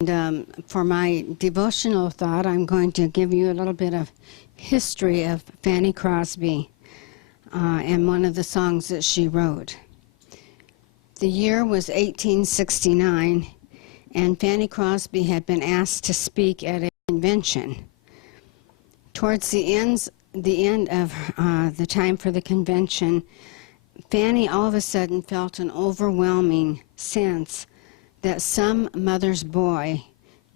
And for my devotional thought, I'm going to give you a little bit of history of Fanny Crosby and one of the songs that she wrote. The year was 1869, and Fanny Crosby had been asked to speak at a convention. Towards the end of the time for the convention, Fanny all of a sudden felt an overwhelming sense that some mother's boy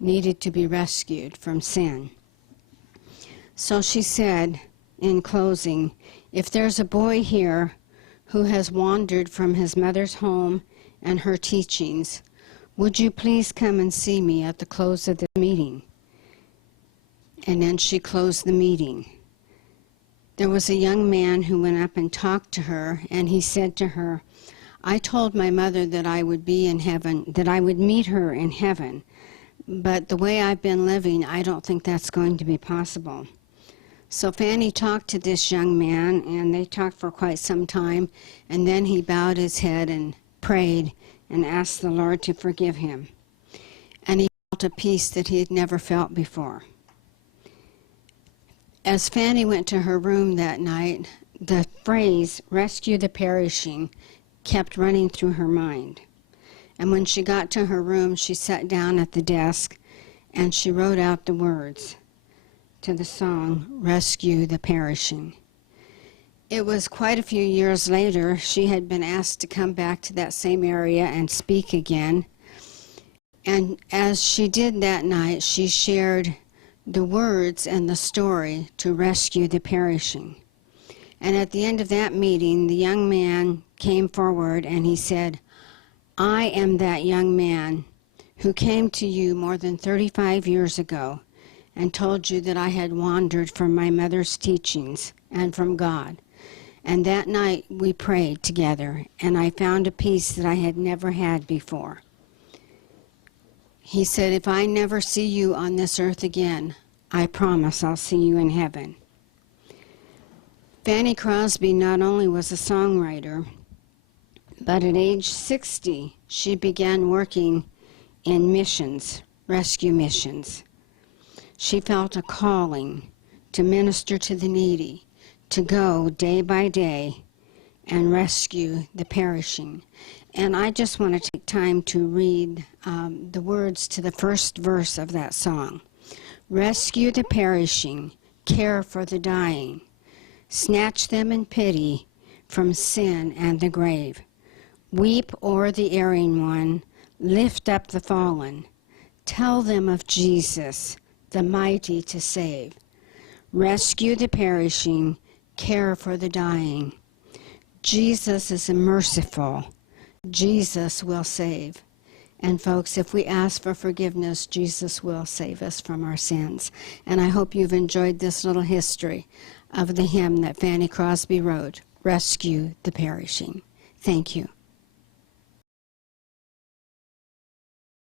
needed to be rescued from sin. So she said, in closing, if there's a boy here who has wandered from his mother's home and her teachings, would you please come and see me at the close of the meeting? And then she closed the meeting. There was a young man who went up and talked to her, and he said to her, I told my mother that I would be in heaven, that I would meet her in heaven, but the way I've been living, I don't think that's going to be possible. So Fanny talked to this young man, and they talked for quite some time, and then he bowed his head and prayed and asked the Lord to forgive him. And he felt a peace that he had never felt before. As Fanny went to her room that night, the phrase, rescue the perishing, kept running through her mind. And when she got to her room, she sat down at the desk and she wrote out the words to the song, Rescue the Perishing. It was quite a few years later, she had been asked to come back to that same area and speak again. And as she did that night, she shared the words and the story to rescue the perishing. And at the end of that meeting, the young man came forward and he said, I am that young man who came to you more than 35 years ago and told you that I had wandered from my mother's teachings and from God. And that night we prayed together, and I found a peace that I had never had before. He said, if I never see you on this earth again, I promise I'll see you in heaven. Fanny Crosby not only was a songwriter, but at age 60, she began working in missions, rescue missions. She felt a calling to minister to the needy, to go day by day and rescue the perishing. And I just want to take time to read the words to the first verse of that song. Rescue the perishing, care for the dying, snatch them in pity from sin and the grave. Weep o'er the erring one, lift up the fallen, tell them of Jesus, the mighty to save. Rescue the perishing, care for the dying. Jesus is merciful. Jesus will save. And folks, if we ask for forgiveness, Jesus will save us from our sins. And I hope you've enjoyed this little history of the hymn that Fanny Crosby wrote, Rescue the Perishing. Thank you.